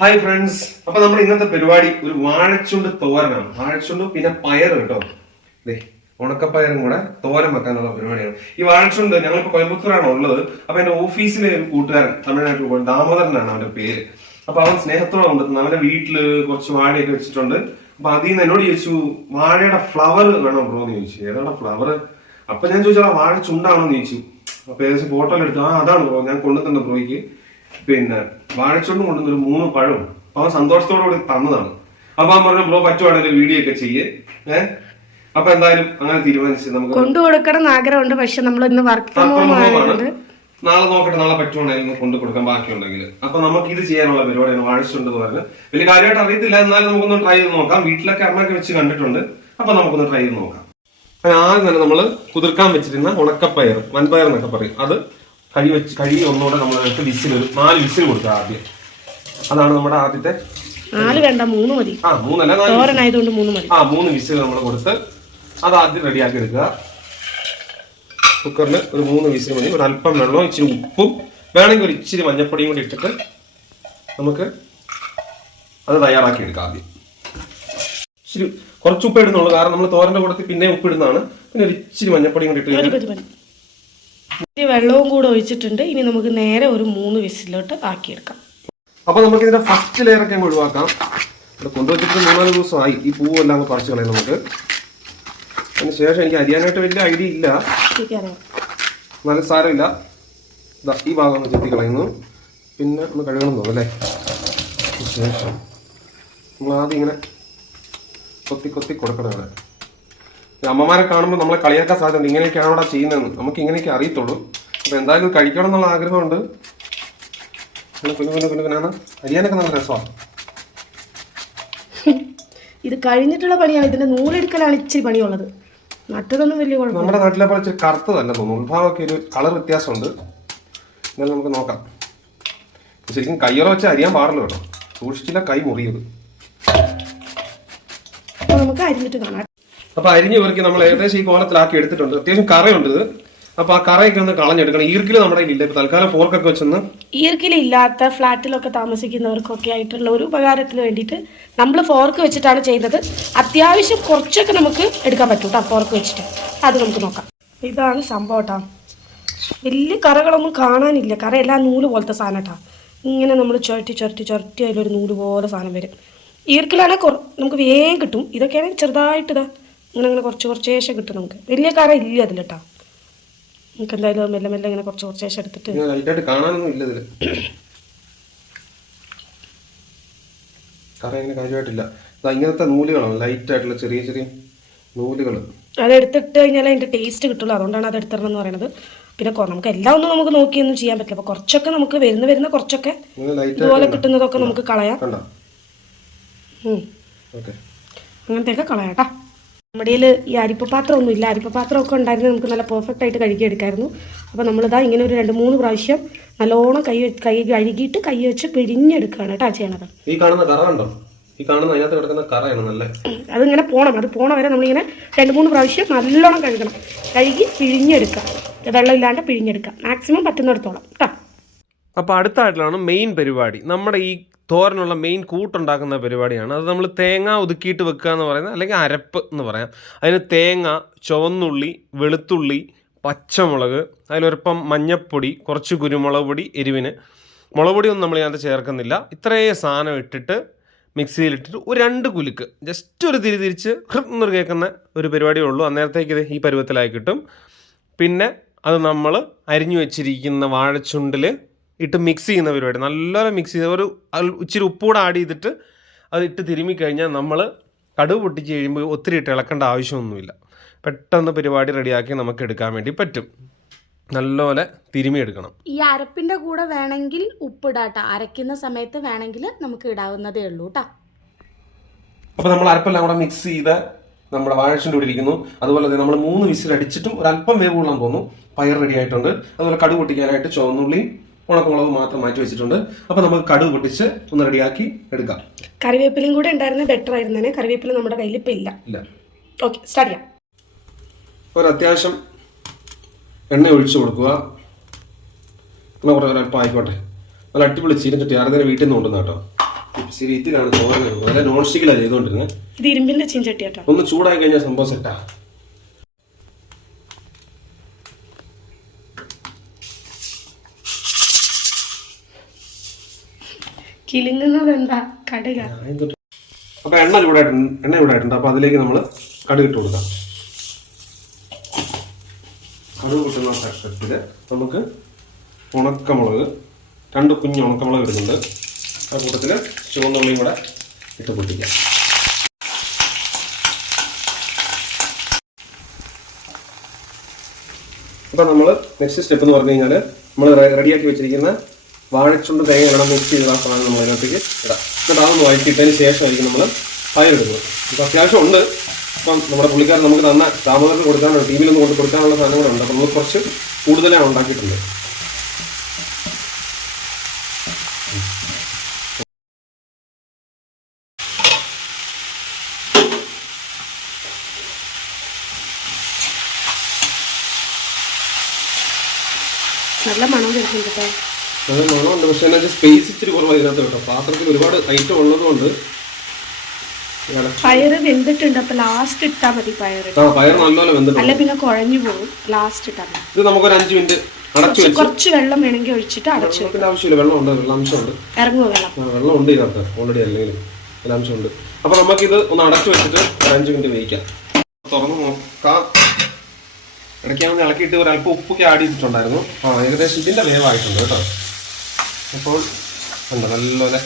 Hi friends, അപ്പൊ നമ്മുടെ ഇന്നത്തെ പരിപാടി ഒരു വാഴച്ചുണ്ട് തോരനാണ്. വാഴച്ചുണ്ടും പിന്നെ പയർ കേട്ടോ, ദേ ഉണക്കപ്പയറും കൂടെ തോരൻ വെക്കാനുള്ള പരിപാടിയാണ്. ഈ വാഴച്ചുണ്ട് ഞങ്ങളിപ്പോ കോയമ്പത്തൂരാണ് ഉള്ളത്. അപ്പൊ എന്റെ ഓഫീസിലെ ഒരു കൂട്ടുകാരൻ തമിഴ്നാട്ടിൽ പോയി, ദാമോദരനാണ് അവന്റെ പേര്. അപ്പൊ അവൻ സ്നേഹത്തോടെ കൊണ്ടെത്തുന്നത്. അവന്റെ വീട്ടില് കുറച്ച് വാഴയൊക്കെ വെച്ചിട്ടുണ്ട്. അപ്പൊ അതിൽ നിന്ന് എന്നോട് ചോദിച്ചു, വാഴയുടെ ഫ്ലവർ വേണോ ബ്രോ എന്ന് ചോദിച്ചു. ഏതാണ് ഫ്ലവർ? അപ്പൊ ഞാൻ ചോദിച്ചാൽ വാഴ ചുണ്ടാണോ എന്ന് ചോദിച്ചു. അപ്പൊ ഏകദേശം ഫോട്ടോയിൽ എടുത്തു. അതാണ് ബ്രോ, ഞാൻ കൊണ്ടുതന്ന ബ്രോയ്ക്ക് പിന്നെ വാഴച്ചുണ്ടും കൊണ്ടുവന്നൊരു 3 പഴവും. അവൻ സന്തോഷത്തോടുകൂടി തന്നതാണ്. അപ്പൊ അവൻ പറഞ്ഞു, ബ്രോ പറ്റുവാണെങ്കിൽ വീഡിയോ ഒക്കെ ചെയ്യേ. അപ്പൊ എന്തായാലും അങ്ങനെ തീരുമാനിച്ച് നമുക്ക് കൊണ്ടുകൊടുക്കണം ആഗ്രഹമുണ്ട്. പക്ഷെ നമ്മൾ ഇന്ന് വർക്ക് ഫ്രം ഹോം ആയതുകൊണ്ട് നാളെ നോക്കട്ടെ, നാളെ പറ്റുവാണെങ്കിൽ കൊണ്ടു കൊടുക്കാൻ ബാക്കിയുണ്ടെങ്കിൽ. അപ്പൊ നമുക്ക് ഇത് ചെയ്യാനുള്ള പരിപാടിയാണ് വാഴച്ചുണ്ട് എന്ന് പറഞ്ഞ്. വലിയ കാര്യമായിട്ട് അറിയത്തില്ല, എന്നാലും നമുക്കൊന്ന് ട്രൈ ചെയ്ത് നോക്കാം. വീട്ടിലൊക്കെ അമ്മയൊക്കെ വെച്ച് കണ്ടിട്ടുണ്ട്. അപ്പൊ നമുക്കൊന്ന് ട്രൈ ചെയ്ത് നോക്കാം. ആദ്യം തന്നെ നമ്മള് കുതിർക്കാൻ വെച്ചിരുന്ന ഉണക്കപ്പയർ, വൻപയർ എന്നൊക്കെ പറയും, അത് കഴുകി ഒന്നുകൂടെ നമ്മൾ വിസിൽ, ഒരു 4 വിസിൽ കൊടുക്കുക ആദ്യം. അതാണ് നമ്മുടെ ആദ്യത്തെ. 4 വേണ്ട, 3 മതി. 3 അല്ല, 3 വിസിൽ നമ്മൾ കൊടുത്ത് അത് ആദ്യം റെഡിയാക്കി എടുക്കുക. കുക്കറിൽ ഒരു 3 വിസിൽ മതി. ഒരു അല്പം വെള്ളവും ഇച്ചിരി ഉപ്പും വേണമെങ്കിൽ ഒരു ഇച്ചിരി മഞ്ഞപ്പൊടിയും കൂടി ഇട്ടിട്ട് നമുക്ക് അത് തയ്യാറാക്കി എടുക്കാം. ആദ്യം ഇച്ചിരി കുറച്ച് ഉപ്പ് ഇടുന്നുള്ളൂ, കാരണം നമ്മൾ തോരന്റെ കൂടത്തിൽ പിന്നെ ഉപ്പ് ഇടുന്നതാണ്. പിന്നെ ഒരു ഇച്ചിരി മഞ്ഞപ്പൊടിയും കൂടി ഇട്ട് വെള്ളവും കൂടെ ഒഴിച്ചിട്ടുണ്ട്. ഇനി നമുക്ക് നേരെ ഒരു 3 വിസിലോട്ട് ആക്കിയെടുക്കാം. അപ്പൊ നമുക്ക് ഇതിന്റെ ഫസ്റ്റ് ലെയർ ഒക്കെ ഒഴിവാക്കാം. ഇവിടെ കൊണ്ടുവച്ചിട്ട് 3-4 ദിവസമായി. ഈ പൂവെല്ലാം പറിച്ചു കളയാം നമുക്ക്. അതിന് ശേഷം എനിക്ക് അരിയാനായിട്ട് വലിയ ഐഡിയ ഇല്ല, നല്ല സാരമില്ല. ഈ ഭാഗം ഒന്ന് ചെത്തി കളയുന്നു. പിന്നെ ഒന്ന് കഴുകണം തോന്നും അല്ലേ. ശേഷം നമ്മൾ ആദ്യം ഇങ്ങനെ കൊത്തി കൊടുക്കണം. ഇവിടെ അമ്മമാരെ കാണുമ്പോൾ നമ്മളെ കളിയാക്കാൻ സാധ്യത. ഇങ്ങനെയൊക്കെയാണ് അവിടെ ചെയ്യുന്നതെന്ന്. നമുക്ക് ഇങ്ങനെയൊക്കെ അറിയത്തുള്ളൂ. അപ്പൊ എന്തായാലും കഴിക്കണം എന്നുള്ള ആഗ്രഹമുണ്ട്. കുഞ്ഞു അരിയാനൊക്കെ നല്ല രസമാണ്. ഇത് കഴിഞ്ഞിട്ടുള്ള പണിയാണ്. ഇതിന്റെ നൂലെടുക്കലാണ് ഇച്ചിരി പണിയുള്ളത്. മറ്റതൊന്നും വലിയ കുഴപ്പം. നമ്മുടെ നാട്ടിലെ പോലെ ഇച്ചിരി കറുത്തതല്ല തോന്നുന്നു. ഉത്ഭാവമൊക്കെ ഒരു കളർ വ്യത്യാസമുണ്ട്. എന്നാലും നമുക്ക് നോക്കാം. ശരിക്കും കയ്യോറ വെച്ച് അരിയാൻ പാടില്ല കേട്ടോ, സൂക്ഷിച്ചില്ല കൈ മുറിയത്. നമുക്ക് അരിഞ്ഞിട്ട് കാണാം. അപ്പൊ അരിഞ്ഞ് ഇവർക്ക് നമ്മൾ ഏകദേശം ഈ കോലത്തിലാക്കി എടുത്തിട്ടുണ്ട്. അത്യാവശ്യം കറയുണ്ട് ഇത്. അപ്പൊ ആ കറയൊക്കെ ഒന്ന് കളഞ്ഞെടുക്കണം. ഈർക്കില് നമ്മുടെ ഇല്ല. ഇപ്പൊ തൽക്കാലം ഫോർക്കൊക്കെ വെച്ചൊന്ന്, ഈർക്കിലില്ലാത്ത ഫ്ലാറ്റിലൊക്കെ താമസിക്കുന്നവർക്കൊക്കെ ആയിട്ടുള്ള ഒരു ഉപകാരത്തിന് വേണ്ടിയിട്ട് നമ്മൾ ഫോർക്ക് വെച്ചിട്ടാണ് ചെയ്യുന്നത്. അത്യാവശ്യം കുറച്ചൊക്കെ നമുക്ക് എടുക്കാൻ പറ്റും കേട്ടോ ഫോർക്ക് വെച്ചിട്ട്. അത് നമുക്ക് നോക്കാം. ഇതാണ് സംഭവം കേട്ടോ. വലിയ കറകളൊന്നും കാണാനില്ല. കറയെല്ലാം നൂല് പോലത്തെ സാധനം കേട്ടോ. ഇങ്ങനെ നമ്മൾ ചുരട്ടി അതിലൊരു നൂല് പോലെ സാധനം വരും. ഈർക്കിലാണെങ്കിൽ നമുക്ക് വേഗം കിട്ടും. ഇതൊക്കെയാണെങ്കിൽ ചെറുതായിട്ട് ഇതാ ഇങ്ങനെ കുറച്ച് ശേഷം കിട്ടും. നമുക്ക് വലിയ കറ ഇല്ല അതിൽ കേട്ടോ. നമുക്ക് എന്തായാലും മെല്ലെ ഇങ്ങനെ കുറച്ച് ശേഷം എടുത്തിട്ട് കാണാനൊന്നും ഇല്ല ഇതില്. കറ ഇങ്ങനെ കാര്യമായിട്ടില്ല. ഇങ്ങനത്തെ നൂലുകളാണ്, ലൈറ്റ് ആയിട്ടുള്ള ചെറിയ നൂലുകൾ. അതെടുത്തിട്ട് കഴിഞ്ഞാൽ അതിന്റെ ടേസ്റ്റ് കിട്ടുള്ളൂ. അതുകൊണ്ടാണ് അത് എടുത്തിടണം എന്ന് പറയുന്നത്. പിന്നെ നമുക്ക് എല്ലാം ഒന്നും നമുക്ക് നോക്കിയൊന്നും ചെയ്യാൻ പറ്റില്ല. അപ്പൊ കുറച്ചൊക്കെ നമുക്ക് വരുന്ന കുറച്ചൊക്കെ ഇതുപോലെ കിട്ടുന്നതൊക്കെ നമുക്ക് കളയാം. അങ്ങനത്തെയൊക്കെ കളയാട്ടാ. നമ്മുടെ ഈ അരിപ്പപാത്രം ഒന്നും ഇല്ല. അരിപ്പപാത്രമൊക്കെ ഉണ്ടായിരുന്നു നമുക്ക് നല്ല പെർഫെക്റ്റ് ആയിട്ട് കഴുകിയെടുക്കായിരുന്നു. അപ്പോൾ നമ്മളിതാ ഇങ്ങനെ ഒരു 2-3 പ്രാവശ്യം നല്ലോണം കൈ കഴുകിയിട്ട് കൈ വെച്ച് പിഴിഞ്ഞെടുക്കുകയാണ് കേട്ടോ ചെയ്യണത്. ഈ കാണുന്ന കറ ഉണ്ടോ? ഈ കാണുന്ന അതിനകത്ത് കിടക്കുന്ന കറയാണ് നല്ല. അതിങ്ങനെ പോണ വരെ നമ്മളിങ്ങനെ 2-3 പ്രാവശ്യം നല്ലോണം കഴുകണം. കഴുകി പിഴിഞ്ഞെടുക്കുക. വെള്ളമില്ലാണ്ട് പിഴിഞ്ഞെടുക്കുക മാക്സിമം പറ്റുന്നിടത്തോളം കേട്ടോ. അപ്പോൾ അടുത്തായിട്ടുള്ള മെയിൻ പരിപാടി, നമ്മുടെ ഈ തോരനുള്ള മെയിൻ കൂട്ടുണ്ടാക്കുന്ന പരിപാടിയാണ്. അത് നമ്മൾ തേങ്ങ ഒതുക്കിയിട്ട് വെക്കുക എന്ന് പറയുന്നത്, അല്ലെങ്കിൽ അരപ്പ് എന്ന് പറയാം. അതിന് തേങ്ങ, ചുവന്നുള്ളി, വെളുത്തുള്ളി, പച്ചമുളക്, അതിലൊരപ്പം മഞ്ഞപ്പൊടി, കുറച്ച് കുരുമുളക് പൊടി, എരിവിന് മുളക് പൊടിയൊന്നും നമ്മൾ ഇതിനകത്ത് ചേർക്കുന്നില്ല. ഇത്രയും സാധനം ഇട്ടിട്ട് മിക്സിയിലിട്ടിട്ട് ഒരു 2 കുലുക്ക് ജസ്റ്റ് ഒരു തിരിച്ച് എന്നൊരു കേൾക്കുന്ന ഒരു പരിപാടിയേ ഉള്ളൂ. അന്നേരത്തേക്ക് ഇത് ഈ പരുവത്തിലായി കിട്ടും. പിന്നെ അത് നമ്മൾ അരിഞ്ഞു വെച്ചിരിക്കുന്ന വാഴച്ചുണ്ടിൽ ഇട്ട് മിക്സ് ചെയ്യുന്ന പരിപാടി. നല്ലോണം മിക്സ് ചെയ്ത് ഒരു ഇച്ചിരി ഉപ്പൂടെ ആഡ് ചെയ്തിട്ട് അത് ഇട്ട് തിരുമ്മി കഴിഞ്ഞാൽ നമ്മൾ കടുക് പൊട്ടിച്ച് കഴിയുമ്പോൾ ഒത്തിരി ഇട്ട് ഇളക്കേണ്ട ആവശ്യമൊന്നുമില്ല. പെട്ടെന്ന് പരിപാടി റെഡിയാക്കി നമുക്ക് എടുക്കാൻ വേണ്ടി പറ്റും. നല്ലപോലെ തിരുമ്മി എടുക്കണം. ഈ അരപ്പിൻ്റെ കൂടെ വേണമെങ്കിൽ ഉപ്പിടാട്ടോ. അരയ്ക്കുന്ന സമയത്ത് വേണമെങ്കിൽ നമുക്ക് ഇടാവുന്നതേ ഉള്ളൂ കേട്ടോ. അപ്പോൾ നമ്മൾ അരപ്പെല്ലാം കൂടെ മിക്സ് ചെയ്ത് നമ്മുടെ വാഴച്ചുണ്ട് കൂടി ഇരിക്കുന്നു. അതുപോലെ തന്നെ നമ്മൾ 3 വിസിൽ അടിച്ചിട്ടും ഒരു അല്പം വേവ് കൊള്ളാൻ തോന്നുന്നു. പയർ റെഡി ആയിട്ടുണ്ട്. അതുപോലെ കടുക് പൊട്ടിക്കാനായിട്ട് ചുവന്നുള്ളി, ഉണക്കമുളക് മാത്രം മാറ്റി വെച്ചിട്ടുണ്ട്. അപ്പൊ നമുക്ക് കടുക് പൊട്ടിച്ച് ഒന്ന് റെഡിയാക്കി എടുക്കാം. കറിവേപ്പിലയും കൂടെ ഉണ്ടായിരുന്ന ബെറ്റർ ആയിരുന്നേ. കറിവേപ്പില നമ്മുടെ കയ്യിൽ ഇപ്പം ഇല്ല. ഓക്കെ, സ്റ്റാർട്ട് ചെയ്യാം. ഒരു അത്യാവശ്യം എണ്ണ ഒഴിച്ചു കൊടുക്കുക. എണ്ണ കുറേ അല്പം ആയിക്കോട്ടെ. നല്ല അടിപൊളി ചീരച്ചട്ടി ആരുടെ വീട്ടിൽ നിന്ന് കൊണ്ടുവന്ന കേട്ടോ. ശരി, ഇതിലാണ് തോരൻ. നല്ല നോൺ സ്റ്റിക്കിലാണ് ചെയ്തോണ്ടിരുന്നത്. ഇത് ഇരുമ്പിന്റെ ചീഞ്ചട്ടി കേട്ടോ. ഒന്ന് ചൂടായി കഴിഞ്ഞാൽ സംഭവം സെറ്റാ. കിലുങ്ങുന്നത് എന്താ? കടുക. അപ്പൊ എണ്ണ ചൂടായിട്ടുണ്ട്. അപ്പൊ അതിലേക്ക് നമ്മൾ കടുക് ഇട്ട് കൊടുക്കാം. കടുക് കിട്ടുന്ന സെക്ഷത്തില് നമുക്ക് ഉണക്കമുളക്, 2 കുഞ്ഞ് ഉണക്കമുളക് ഇടുന്നുണ്ട്. ആ കൂട്ടത്തില് ചുവന്നുള്ളിയും കൂടെ ഇട്ട് പൊട്ടിക്കാം. അപ്പൊ നമ്മൾ നെക്സ്റ്റ് സ്റ്റെപ്പ് എന്ന് പറഞ്ഞു കഴിഞ്ഞാൽ നമ്മൾ റെഡിയാക്കി വെച്ചിരിക്കുന്ന വാഴച്ചുണ്ട് തേങ്ങ ഇടണം മിക്സ് ചെയ്ത് ആ സാധനം നമ്മൾ അതിനകത്തേക്ക് ഇടാം. എന്നിട്ട് അതൊന്ന് വഴറ്റിയിട്ടതിന് ശേഷമായിരിക്കും നമ്മൾ പയറിടുന്നത്. ഇപ്പം അത്യാവശ്യം ഉണ്ട്. ഇപ്പം നമ്മുടെ പുള്ളിക്കാരൻ നമുക്ക് തന്ന ദാമോദരന് കൊടുക്കാനുള്ള ടീമിലൊന്ന് കൊണ്ട് കൊടുക്കാനുള്ള സാധനങ്ങളുണ്ട്. അപ്പം നമ്മൾ കുറച്ച് കൂടുതലാണ് ഉണ്ടാക്കിയിട്ടുണ്ട്. നല്ല മണം വരുന്നുണ്ട് കേട്ടോ. അത് മണമുണ്ട്, പക്ഷെ എന്നാ സ്പേസ് ഇച്ചിരി കുറവാണ് ഇതിനകത്ത് കേട്ടോ. പാത്രത്തിൽ ഒരുപാട് ഐറ്റം ഉള്ളതുകൊണ്ട് പയറ് വെന്തിട്ടുണ്ട്. അപ്പൊ ലാസ്റ്റ് ഇട്ടാ മതി പയറ്. പയർ നല്ലപോലെ വെന്തിട്ടുണ്ട്. അല്ല പിന്നെ കുഴഞ്ഞു പോകും. ലാസ്റ്റ് ഇട്ടാ മതി. ഇത് നമുക്കൊരു 5 മിനിറ്റ് അടച്ചു വെച്ച് കുറച്ച് വെള്ളം വേണമെങ്കിൽ ഒഴിച്ചിട്ട് അടച്ചു വെക്കും. ആവശ്യമില്ല, വെള്ളമുണ്ട്, വെള്ളാംശമുണ്ട്. ഇറങ്ങുമോ വെള്ളം? വെള്ളമുണ്ട് ഇതിനകത്ത് ഓൾറെഡി, അല്ലെങ്കിൽ വെള്ളാംശമുണ്ട്. അപ്പൊ നമുക്കിത് ഒന്ന് അടച്ചു വെച്ചിട്ട് ഒരു 5 മിനിറ്റ് വേവിക്കാം. തുറന്ന് നോക്കാം. ഇടയ്ക്കാവുന്ന ഇളക്കിയിട്ട് ഒരു അല്പം ഉപ്പൊക്കെ ആഡ് ചെയ്തിട്ടുണ്ടായിരുന്നു. ഏകദേശം ഇതിൻ്റെ വേവായിട്ടുണ്ട് കേട്ടോ. അപ്പോൾ ഉണ്ട്, നല്ലപോലെ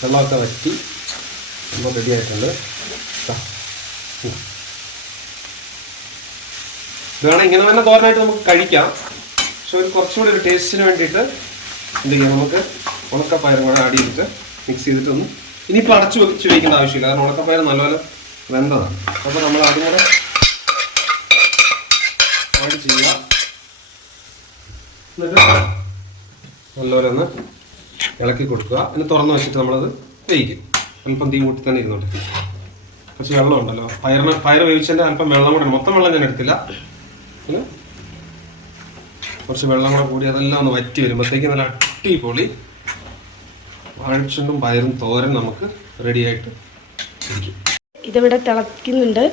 വെള്ളമൊക്കെ വറ്റി നമ്മൾ റെഡി ആയിട്ടുണ്ട്. ഇത് വേണം ഇങ്ങനെ തന്നെ തോരനായിട്ട് നമുക്ക് കഴിക്കാം. പക്ഷെ ഒരു കുറച്ചുകൂടി ഒരു ടേസ്റ്റിന് വേണ്ടിയിട്ട് എന്ത് ചെയ്യാം, നമുക്ക് ഉണക്കപ്പയറും കൂടെ ആഡ് ചെയ്തിട്ട് മിക്സ് ചെയ്തിട്ടൊന്ന് ഇനിയിപ്പോൾ അടച്ചു വെച്ച് വയ്ക്കേണ്ട ആവശ്യമില്ല. കാരണം ഉണക്കപ്പയർ നല്ലപോലെ വെന്തതാണ്. അപ്പോൾ നമ്മൾ അതും കൂടെ ആഡ് ചെയ്യുക. എന്നിട്ട് നല്ലപോലെ ഒന്ന് ഇളക്കി കൊടുക്കുക. എന്നിട്ട് തുറന്ന് വെച്ചിട്ട് നമ്മളത് വേവിക്കും. അല്പം തീ കൂട്ടി തന്നെ ഇരുന്നോട്ടെ. കുറച്ച് വെള്ളം ഉണ്ടല്ലോ, പയർ വേവിച്ചതിൻ്റെ അല്പം വെള്ളം കൂടെ, മൊത്തം വെള്ളം ഞാൻ എടുത്തില്ല. പിന്നെ കുറച്ച് വെള്ളം കൂടെ കൂടി അതെല്ലാം ഒന്ന് വറ്റി വരുമ്പോഴത്തേക്ക് നല്ല അടിപൊളി വാഴച്ചുണ്ടും പയറും തോരൻ നമുക്ക് റെഡി ആയിട്ട് ഇരിക്കും. ഇതിവിടെ തിളയ്ക്കുന്നുണ്ട്.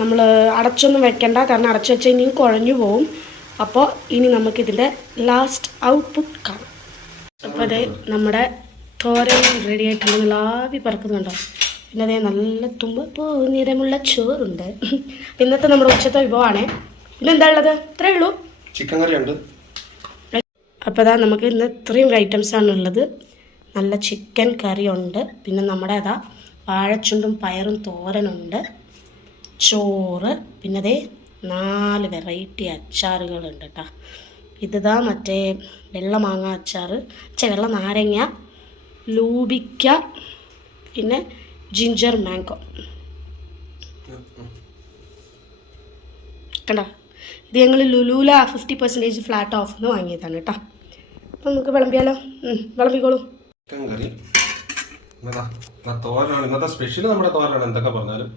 നമ്മൾ അടച്ചൊന്നും വെക്കണ്ട, കാരണം അടച്ചു വെച്ചാൽ ഇനിയും കുഴഞ്ഞു പോവും. അപ്പോൾ ഇനി നമുക്കിതിൻ്റെ ലാസ്റ്റ് ഔട്ട്പുട്ട് കാണാം. അപ്പോൾ അതെ നമ്മുടെ തോരൻ റെഡി ആയിട്ടുള്ള നല്ല ആവി പറക്കുന്നുണ്ടോ. പിന്നെ അതേ നല്ല തുമ്പപ്പൂ നിറമുള്ള ചോറുണ്ട്. ഇന്നത്തെ നമ്മുടെ ഉച്ചത്തെ വിഭവമാണേ. പിന്നെ എന്താ ഉള്ളത്? ഇത്രയേ ഉള്ളൂ. ചിക്കൻ കറി ഉണ്ട്. അപ്പോൾ അതാ നമുക്ക് ഇന്ന് ഇത്രയും ഐറ്റംസാണ് ഉള്ളത്. നല്ല ചിക്കൻ കറി ഉണ്ട്. പിന്നെ നമ്മുടെ അതാ വാഴച്ചുണ്ടും പയറും തോരനുണ്ട്, ചോറ്, പിന്നെ അതേ 4 വെറൈറ്റി അച്ചാറുകളുണ്ട് കേട്ടോ. ഇതാ മറ്റേ വെള്ള മാങ്ങ അച്ചാർ, വെള്ള നാരങ്ങ, ലൂബിക്ക, പിന്നെ ജിഞ്ചർ മാംഗോ. കണ്ടോ, ഇത് ഞങ്ങൾ ലുലൂല 50% ഫ്ലാറ്റ് ഓഫിന്ന് വാങ്ങിയതാണ് കേട്ടോ. അപ്പം നമുക്ക് വിളമ്പിയാലോ? വിളമ്പിക്കോളൂ. ചിക്കൻ കറി തോരനാണ് ഇന്നത്തെ സ്പെഷ്യൽ. നമ്മുടെ തോരനാണ് എന്തൊക്കെ പറഞ്ഞാലും.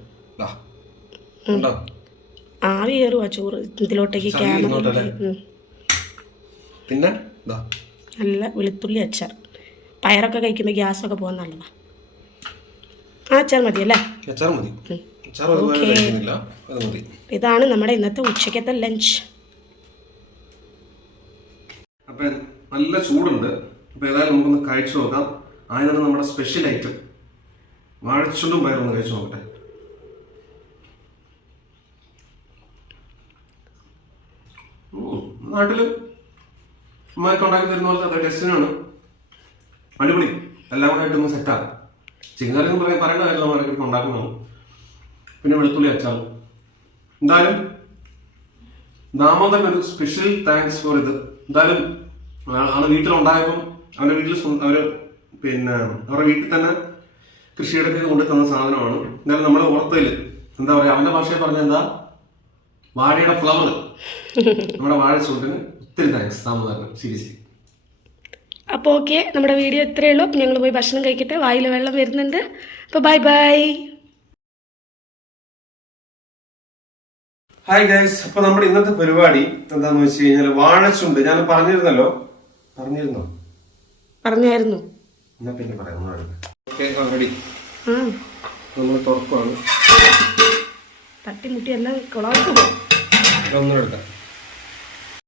ആവി കയറുവാ ചോറ് ഇതിലോട്ടേക്ക്. ക്യാമറ പിന്നെ നല്ല വെളുത്തുള്ളി അച്ചാർ. പയറൊക്കെ കഴിക്കുമ്പോൾ ഗ്യാസൊക്കെ പോകാൻ നല്ലതാണ്. ആ അച്ചാർ മതി അല്ലേ? അച്ചാർ മതി. ഇതാണ് നമ്മുടെ ഇന്നത്തെ ഉച്ചക്കത്തെ ലഞ്ച്. അപ്പം നല്ല ചൂടുണ്ട്. അപ്പോൾ ഏതായാലും നമുക്കൊന്ന് കഴിച്ചു നോക്കാം. ആദ്യം തന്നെ നമ്മുടെ സ്പെഷ്യൽ ഐറ്റം വാഴച്ചുണ്ടും പയറൊന്ന് കഴിച്ചു നോക്കട്ടെ. നാട്ടില് അമ്മയൊക്കെ ഉണ്ടാക്കി തരുന്ന പോലത്തെ ടേസ്റ്റിനാണ്. അടിപൊളി. എല്ലാം കൂടെ ആയിട്ടൊന്ന് സെറ്റാകും. ചിക്കൻ കറി എന്ന് പറയേണ്ട കാര്യം നമ്മൾ ഉണ്ടാക്കുന്നതാണ്. പിന്നെ വെളുത്തുള്ളി അച്ചാർ. എന്തായാലും ദാമോദരൻ ഒരു സ്പെഷ്യൽ താങ്ക്സ് ഫോർ ഇത്. എന്തായാലും ആള് വീട്ടിലുണ്ടായപ്പം അവരുടെ വീട്ടിൽ അവരുടെ വീട്ടിൽ തന്നെ കൃഷിയിടത്തിൽ കൊണ്ടു തന്ന സാധനമാണ്. എന്തായാലും നമ്മുടെ ഓർത്തയില് എന്താ പറയാ, അവന്റെ ഭാഷയിൽ പറഞ്ഞ എന്താ, വാഴയുടെ ഫ്ലവർ. നമ്മുടെ വാഴ ചൂണ്ടിന് ഒത്തിരി താങ്ക്സ് ദാമോദരൻ, സീരിയസ്ലി. അപ്പോൾ ഓക്കെ, നമ്മുടെ വീഡിയോ ഇത്രയേ ഉള്ളൂ. ഞങ്ങൾ പോയി ഭക്ഷണം കഴിക്കട്ടെ. വായിൽ വെള്ളം വരുന്നുണ്ട്. അപ്പോൾ ബൈ ബൈ. Hi guys. അപ്പൊ നമ്മുടെ ഇന്നത്തെ പരിപാടി എന്താന്ന് വെച്ച് കഴിഞ്ഞാൽ വാഴച്ചുണ്ട്. ഞാൻ പറഞ്ഞിരുന്നോ? പറഞ്ഞായിരുന്നു. എന്നാ പിന്നെ പറയാം. Okay ready. ആ നമ്മൾ തുറക്കുവാണ്. തട്ടിമുട്ടി എല്ലാം കുളമാക്കും. ഇതൊന്നും എടുക്കാം.